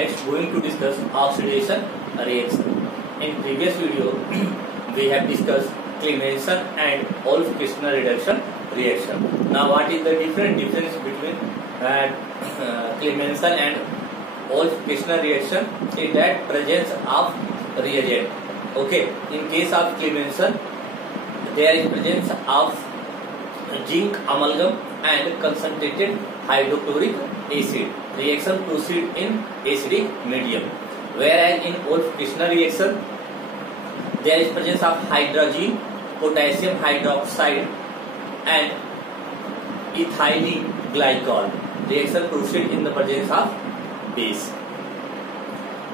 next going to discuss oxidation reaction. In previous video, we have discussed Clemmensen and Wolff-Kishner reduction reaction. Now, what is the difference between Clemmensen and Wolff-Kishner reaction? Is that presence of reagent. Okay, in case of Clemmensen, there is presence of zinc amalgam and concentrated hydrochloric acid. Reaction proceed in acidic medium. Whereas in Wolff-Kishner reaction, there is presence of hydrazine, potassium hydroxide and ethylene glycol. Reaction proceed in the presence of base.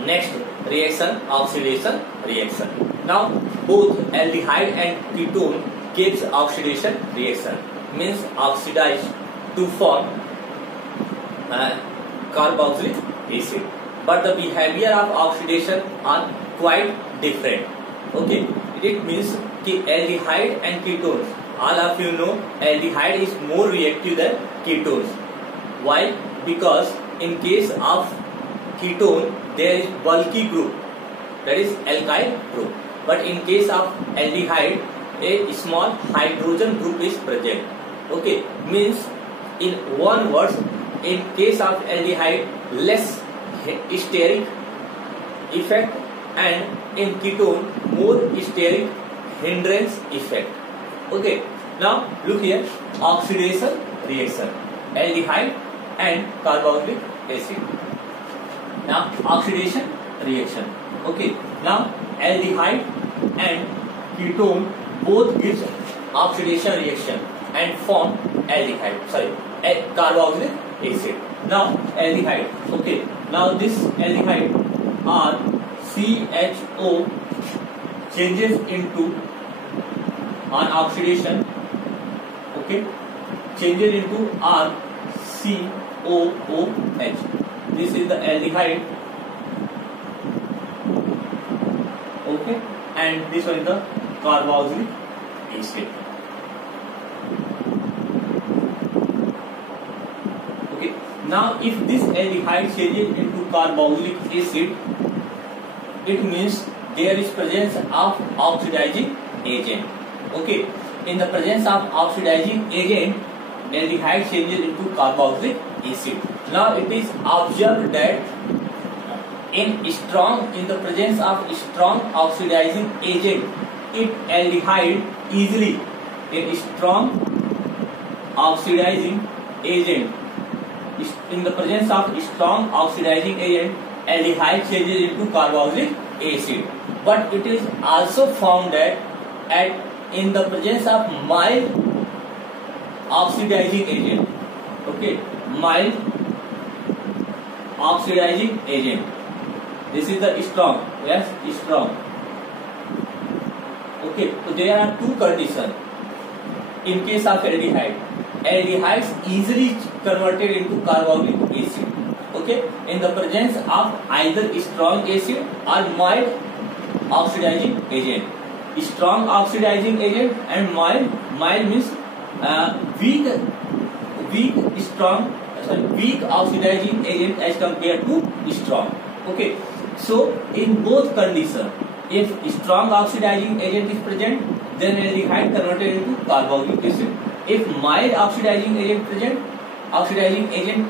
Next reaction, oxidation reaction. Now both aldehyde and ketone gives oxidation reaction, means oxidize to form carboxylic acid. But the behavior of oxidation are quite different. Okay, it means कि aldehyde and ketones, all of you know aldehyde is more reactive than ketones. Why? Because in case of ketone there is bulky group, that is alkyl group, but in case of aldehyde a small hydrogen group is present. Okay, means in one word, in case of aldehyde less steric effect and in ketone more steric hindrance effect. Okay, now look here, oxidation reaction, aldehyde and carboxylic acid. Now oxidation reaction. Okay, now aldehyde and ketone both gives oxidation reaction and form aldehyde, carboxylic acid. Now aldehyde. Okay, now this aldehyde R CHO changes into on oxidation. Okay, changes into R COOH. This is the aldehyde. Okay, and this one is the carboxylic acid. Okay, now if this aldehyde changes into carboxylic acid, it means there is presence of oxidizing agent. Okay, in the presence of oxidizing agent, aldehyde changes into carboxylic acid. Now it is observed that in the presence of strong oxidizing agent, aldehyde easily, in strong oxidizing agent, in the presence of strong oxidizing agent, aldehyde changes into carboxylic acid. But it is also found that in the presence of mild oxidizing agent, okay, mild oxidizing agent, this is the strong, yes, strong. Okay, so there are two conditions. In case of aldehyde, aldehydes easily converted into carboxylic acid. Okay, in the presence of either strong acid or mild oxidizing agent. Strong oxidizing agent and mild means weak oxidizing agent as compared to strong. Okay, so in both conditions, if strong oxidizing agent is present, then aldehyde converted into carboxylic acid. If mild oxidizing agent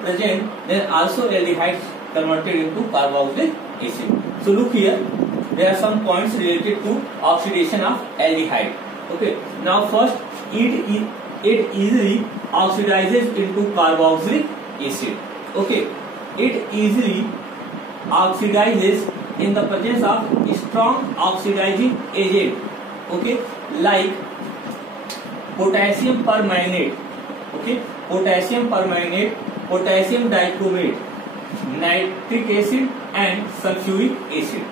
present, then also aldehyde converted into carboxylic acid. So look here, there are some points related to oxidation of aldehyde. Okay, now first, it easily oxidizes into carboxylic acid. Okay, it easily oxidizes in the presence of strong oxidizing agent. Okay, like potassium permanganate. Okay, potassium permanganate, potassium dichromate, nitric acid and sulfuric acid.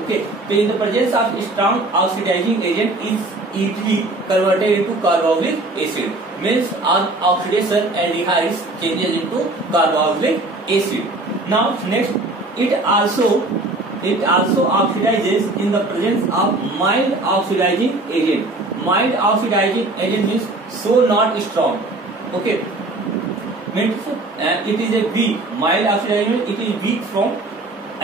Okay, so in the presence of strong oxidizing agent is easily converted into carboxylic acid, means on oxidation aldehydes changes into carboxylic acid. Now next, it also oxidizes in the presence of mild oxidizing agent. Mild oxidizing agent means so not strong. Okay, means it is a weak mild oxidizing, it is weak from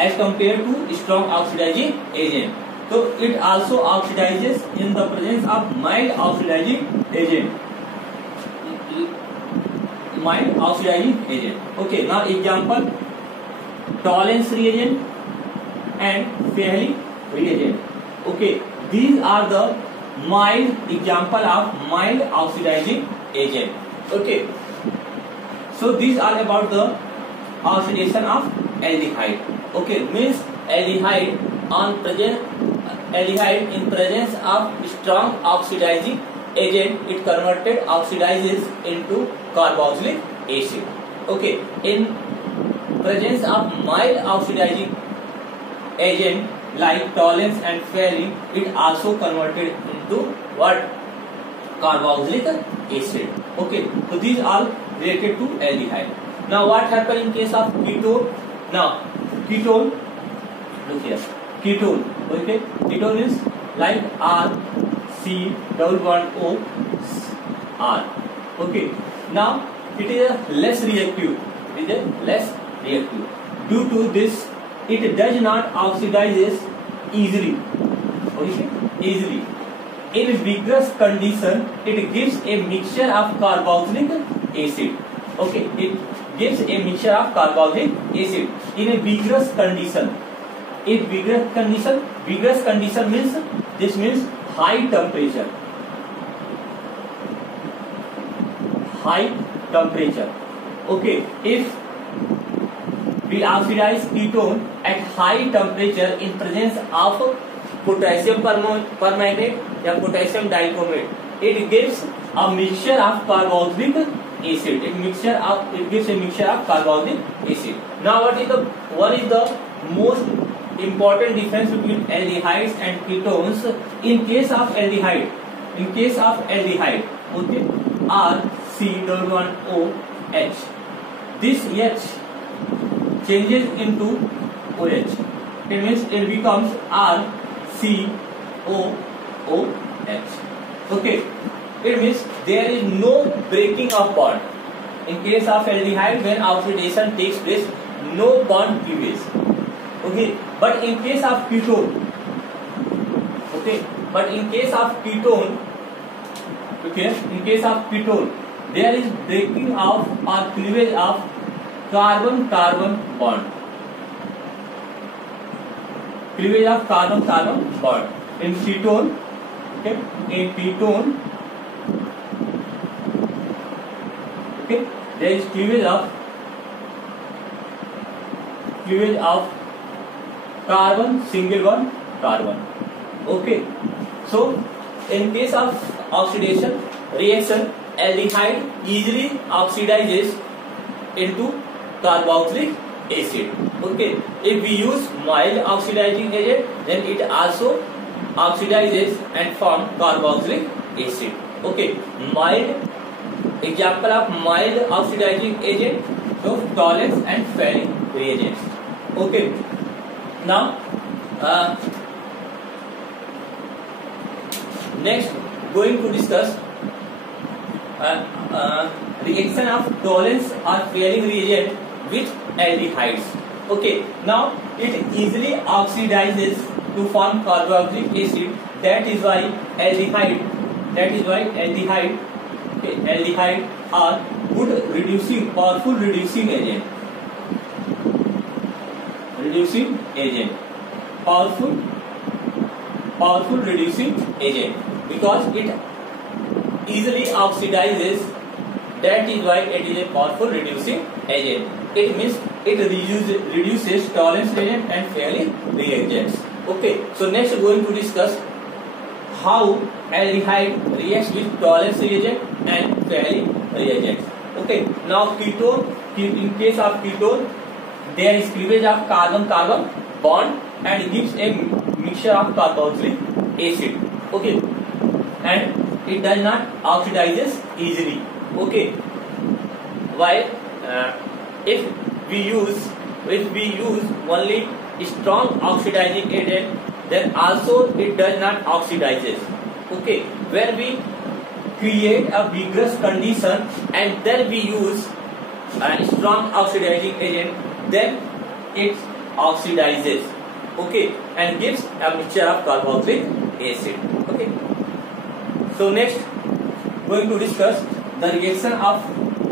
as compared to strong oxidizing agent. So it also oxidizes in the presence of mild oxidizing agent. Mild oxidizing agent. Okay, now example, Tollens reagent and Fairley reagent. Okay, these are the mild example of mild oxidizing agent. Okay, so these are about the oxidation of aldehyde. Okay, means aldehyde in presence of strong oxidizing agent, it oxidizes into carboxylic acid. Okay, in presence of mild oxidizing agent like Tollens and Fairley, it also converted into what? Carboxylic acid. Okay, so these are related to aldehyde. Now what happens in case of ketone? Now ketone, look here, ketone. Okay, ketone is like R C double bond O R. Okay, now it is a less reactive. It is a less reactive. Due to this, it does not oxidizes easily. Okay, easily. In vigorous condition, it gives a mixture of carboxylic acid. Okay, it gives a mixture of carboxylic acid in a vigorous condition. In vigorous condition means, this means high temperature. High temperature. Okay, if we oxidize ketone at high temperature in presence of potassium permanganate या potassium dichromate, it gives a mixture of carboxylic acid. It gives a mixture of carboxylic acid. Now what is the most important difference between aldehydes and ketones? In case of aldehyde, okay, R C double bond O H, this H changes into OH. It means it becomes R C O O H. Okay, it means there is no breaking of bond. In case of aldehyde, when oxidation takes place, no bond cleavage. Okay, but in case of ketone, there is breaking of or cleavage of carbon-carbon bond. Cleavage of carbon-carbon bond. In ketone, okay, okay, there is cleavage of carbon, single bond carbon. Okay, so in case of oxidation reaction, aldehyde easily oxidizes into carboxylic acid. Okay, if we use mild oxidizing agent, then it also oxidizes and form carboxylic acid. Okay, mild example of mild oxidizing agent, so Tollens and Fairley reagents. Okay, now next going to discuss reaction of Tollens or Fairley reagent with aldehydes. Okay, now it easily oxidizes to form carboxylic acid. That is why aldehyde are powerful reducing agent. Powerful reducing agent, because it easily oxidizes. That is why it is a powerful reducing agent. It means it reduces Tollens reagent and Fairley reagents. Okay, so next we are going to discuss how aldehyde reacts with Tollens reagent and Fairley reagents. Okay, now ketone, in case of ketone, there is cleavage of carbon-carbon bond and gives a mixture of carboxylic acid. Okay, and it does not oxidizes easily. Okay, while if we use only strong oxidizing agent, then also it does not oxidizes. Okay, when we create a vigorous condition and then we use a strong oxidizing agent, then it oxidizes, okay, and gives a mixture of carboxylic acid. Okay. So next, going to discuss the reaction of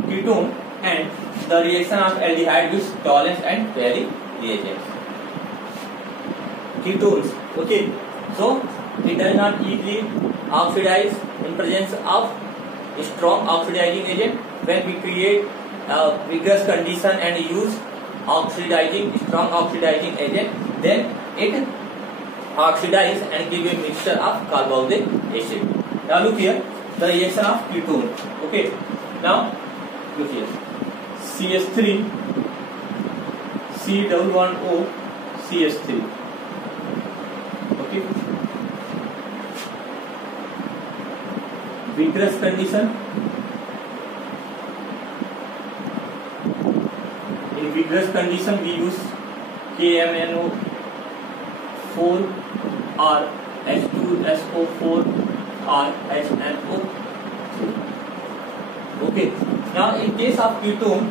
ketone and the reaction of aldehyde with Tollens and Perry reagents. Ketones, okay, so it does not easily oxidize in presence of strong oxidizing agent. When we create a vigorous condition and use strong oxidizing agent, then it oxidize and give a mixture of carboxylic acid. Now look here, the reaction of ketone. Okay, now look here, CH3 C11O CH3. Okay, vigorous condition. In vigorous condition we use KMNO4 or H2SO4 or HNO. Okay, now in case of ketone,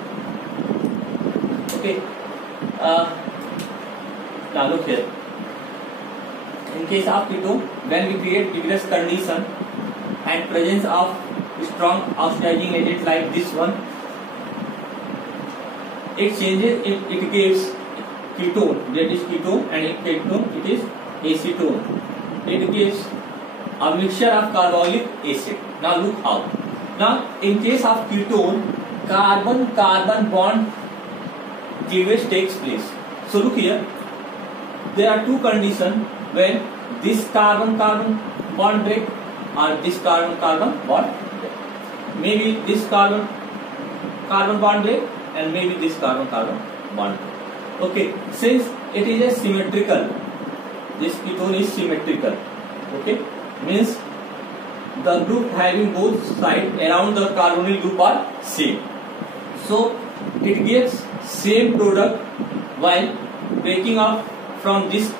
okay, now look here, in case of ketone, when we create vigorous condition and presence of strong oxidizing agent like this one, it changes, it gives ketone, that is ketone, and in ketone it is acetone. It gives a mixture of carboxylic acid. Now look how. Now in case of ketone, carbon-carbon bond cleavage takes place. So look here, there are two conditions when this carbon-carbon bond break or this carbon-carbon bond break. Maybe this carbon-carbon bond break and maybe this carbon-carbon bond break. Okay, since it is a symmetrical, this ketone is symmetrical. Okay, means the group having both sides around the carbonyl group are same. So it gives same product while breaking off from this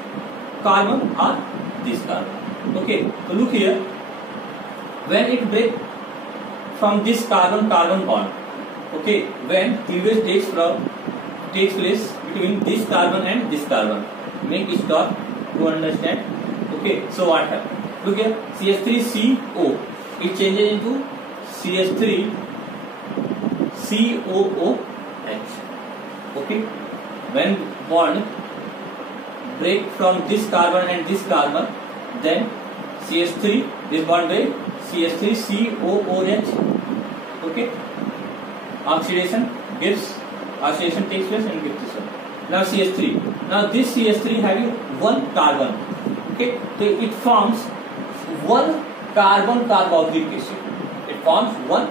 carbon or this carbon. Okay, so look here, when it breaks from this carbon-carbon bond, okay, when cleavage takes place between this carbon and this carbon, make it stop to understand. Okay, so what happens? Look here, CH3CO, it changes into CH3COOH. Okay, when bond break from this carbon and this carbon, then CH3, this bond break, CH3COOH. Okay, oxidation takes place and gives this one. Now CH3. Now this CH3 having one carbon. Okay, so it forms one carbon carboxylic acid. It forms one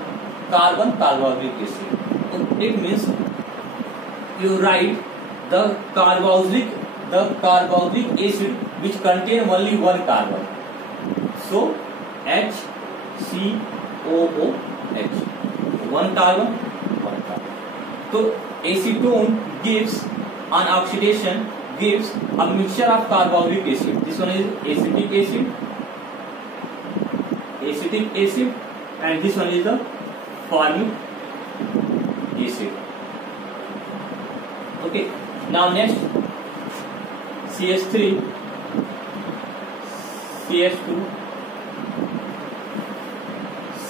carbon carboxylic acid. It means you write the carboxylic acid which contain only one carbon. So HCOOH, one carbon. So acetone gives on oxidation gives a mixture of carboxylic acid. This one is acetic acid, and this one is the formic acid. Okay, now next CH3 CH2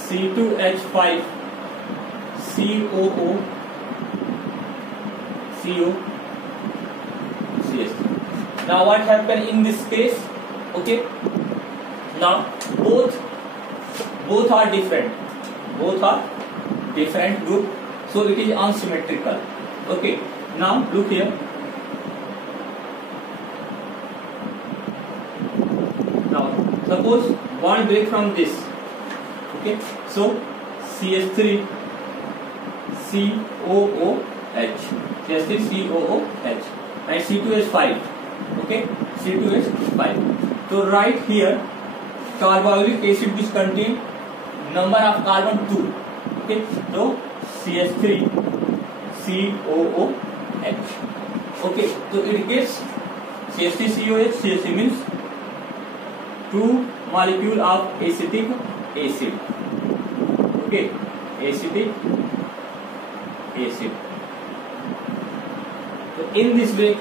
C2H5 COO CH3. Now what happened in this case? Okay, now both are different. Both are different group, so it is unsymmetrical. Okay, now look here. Now suppose bond break from this. Okay, so CH3 COOH, CH3COOH, and C2H5. Okay, C2H5. So right here, carboxylic acid which contain number of carbon 2. Okay, so CH3COOH. Okay, so it gives CH3COOH. CH3 means 2 molecule of acetic acid. Okay, acetic acid. So in this way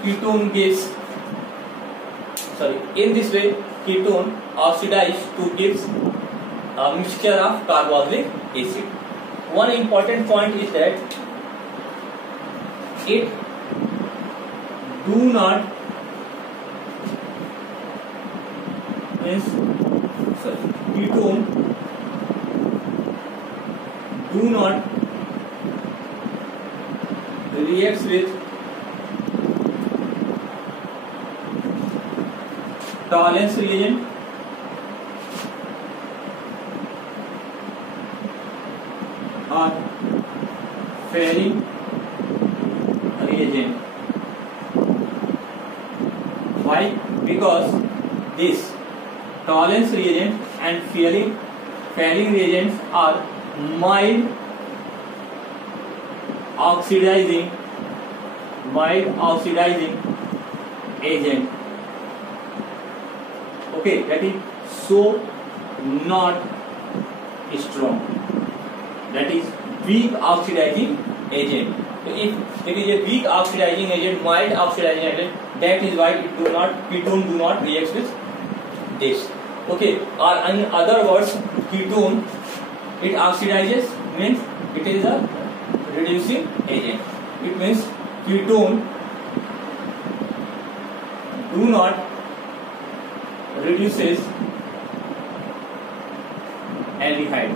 ketone oxidized to gives a mixture of carboxylic acid. One important point is that it do not ketone do not reacts with tolerance reagent or Fehling reagent. Why? Because this tolerance reagent and Fehling reagents are mild oxidizing agent. Okay, that is so not strong. That is weak oxidizing agent. So if it is a weak oxidizing agent, mild oxidizing agent, that is why ketone do not react with this. Okay, or in other words, ketone it oxidizes means it is a reducing agent. It means ketone do not reduces aldehyde.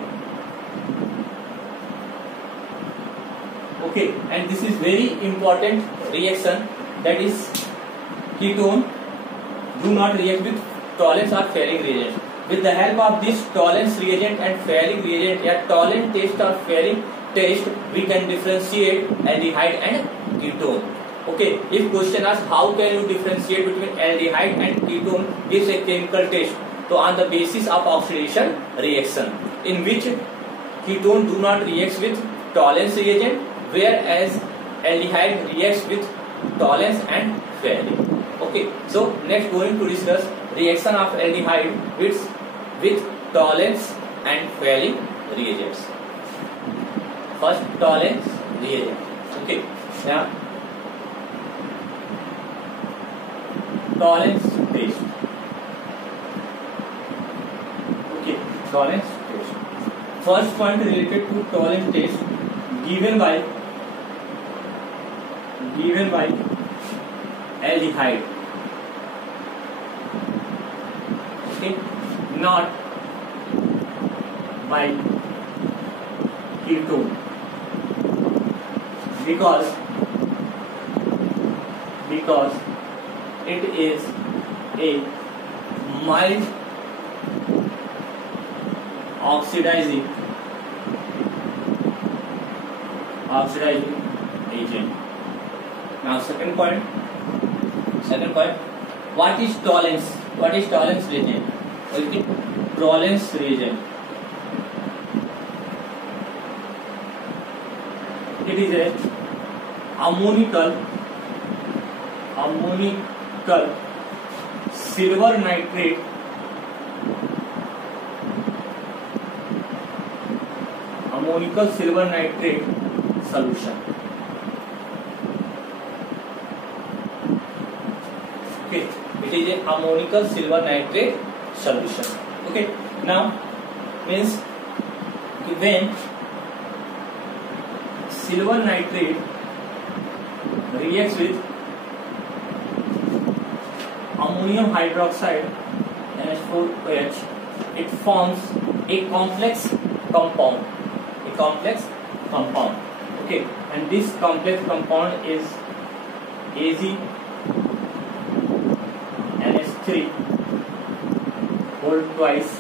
Okay, and this is very important reaction, that is ketone do not react with tolerance or Fehling reagent. With the help of this tolerance reagent and Fehling reagent, a tolerant test or Fehling test, we can differentiate aldehyde and ketone. Okay, if question asks how can you differentiate between aldehyde and ketone, this is a chemical test. So on the basis of oxidation reaction, in which ketone do not react with tolerance reagent, whereas aldehyde reacts with tolerance and Fehling. Okay, so next going to discuss reaction of aldehyde with tolerance and Fehling reagents. First, tolerance reagent. Okay, now tolerance test. Okay, tolerance test. First point related to tolerance test given by aldehyde. Okay, not by ketone, because it is a mild oxidizing agent. Now second point, what is tolerance reagent? Okay, tolerance reagent, it is a ammonical silver nitrate solution. Okay, it is a ammonical silver nitrate solution. Okay, now means when silver nitrate reacts with ammonium hydroxide NH4OH, it forms a complex compound. Okay, and this complex compound is AgNH3 whole twice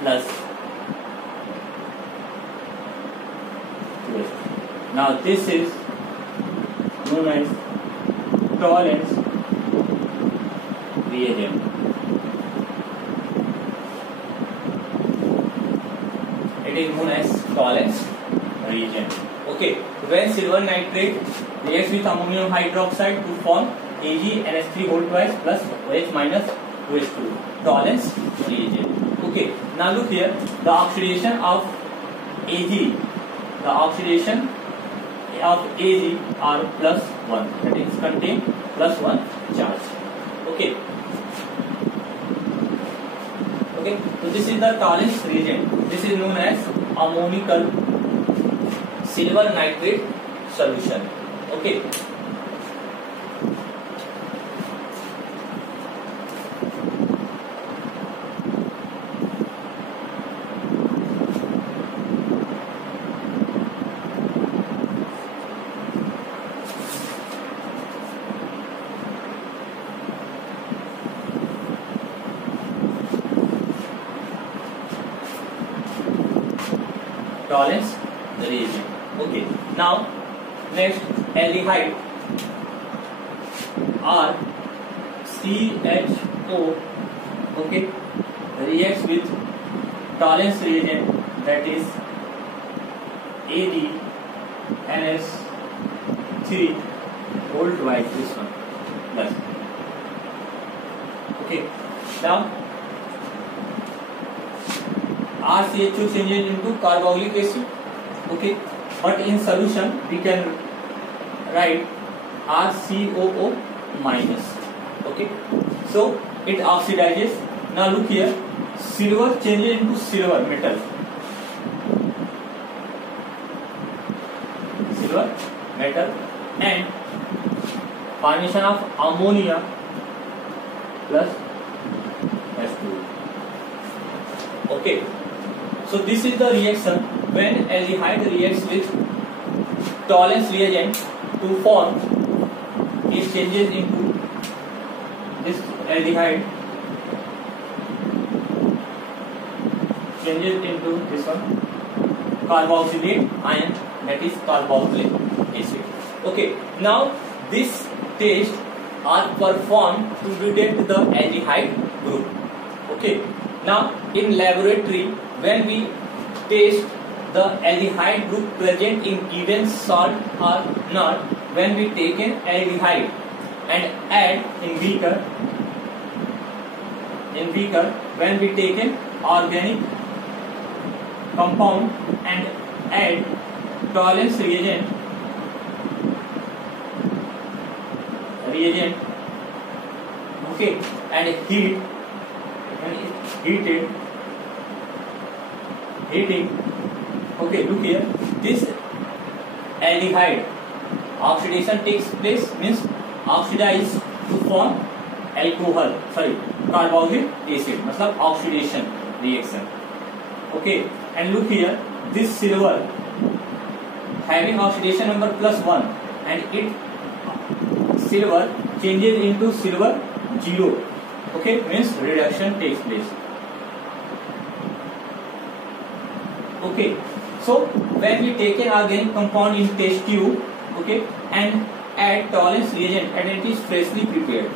plus. Now this is known as tolerance reagent. It is known as tolerance reagent. Okay, when silver nitrate reacts with ammonium hydroxide to form AgNH3 whole twice plus OH minus OH2, Tollens reagent. Okay, now look here, the oxidation of Ag are plus 1, that is contain plus 1 charge. Okay, so this is the Tollens reagent. This is known as ammonical silver nitrate solution. Okay, Tollens reagent. Okay, now next, aldehyde are CHO, okay, reacts with Tollens reagent, that is AdNH3 whole twice, this one plus. Okay, now RCHO changes into carbolic acid. Okay, but in solution we can write RCOO minus. Okay, so it oxidizes. Now look here, silver changes into silver metal. Silver metal and formation of ammonia plus H2. Okay, so this is the reaction when aldehyde reacts with Tollens reagent to form, it changes into this aldehyde changes into this one carboxylate ion, that is carboxylic acid. Okay, now this test are performed to detect the aldehyde group. Okay, now in laboratory when we test the aldehyde group present in given salt or not, when we take an aldehyde and add in beaker, when we take an organic compound and add Tollens reagent, okay, and heating, okay, look here, this aldehyde oxidation takes place, means oxidize to form alcohol, carbolic acid, मतलब oxidation reaction. Okay, and look here, this silver having oxidation number +1 and it silver changes into silver 0. Okay, means reduction takes place. Okay, so when we take an organic compound in test tube, okay, and add Tollens reagent and it is freshly prepared,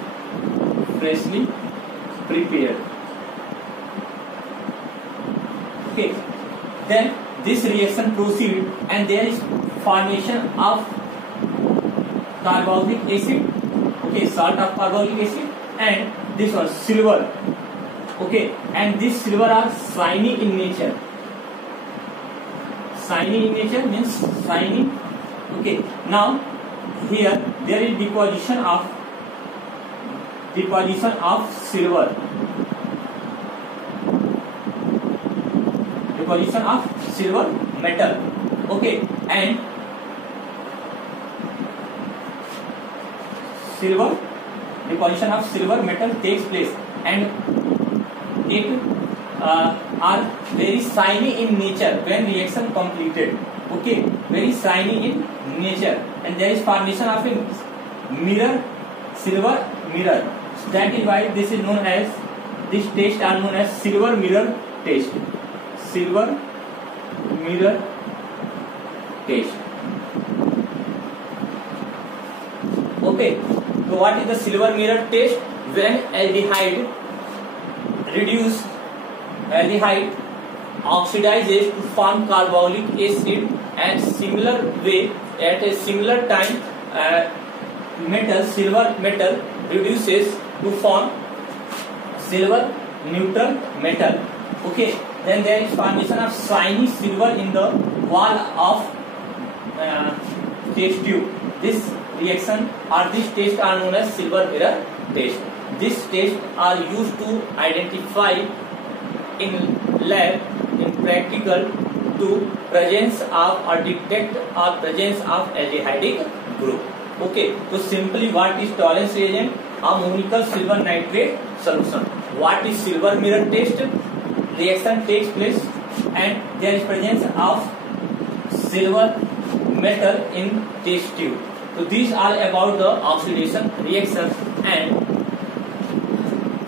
okay, then this reaction proceed and there is formation of carbolic acid, okay, salt of carbolic acid, and this one silver, okay, and this silver are shiny in nature. Shiny in nature means shiny. Okay, now here there is deposition of silver, metal. Okay, and deposition of silver metal takes place and it are very shiny in nature when reaction completed. Okay, very shiny in nature, and there is formation of a mirror, silver mirror. That is why this is known as, this test are known as silver mirror test. Okay, so what is the silver mirror test? When aldehyde oxidizes to form carbolic acid and similar way at a similar time metal, silver metal reduces to form silver neutral metal. Okay, then there is formation of shiny silver in the wall of test tube. This reaction or this test are known as silver mirror test. These tests are used to identify in lab, in practical, to presence of or detect or presence of aldehydic group. Okay, so simply what is Tollens reagent? Ammonical silver nitrate solution. What is silver mirror test? Reaction takes place and there is presence of silver metal in test tube. So these are about the oxidation reaction and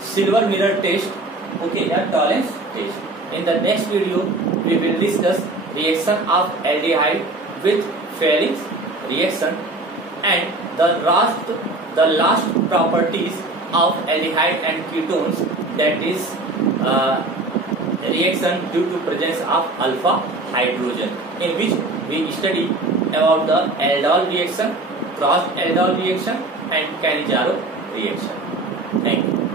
silver mirror test. Okay, the Tollens test. In the next video, we will discuss reaction of aldehyde with Fehling's reaction and the last properties of aldehyde and ketones, that is reaction due to presence of alpha hydrogen, in which we study about the aldol reaction, cross aldol reaction and Cannizzaro reaction. Thank you.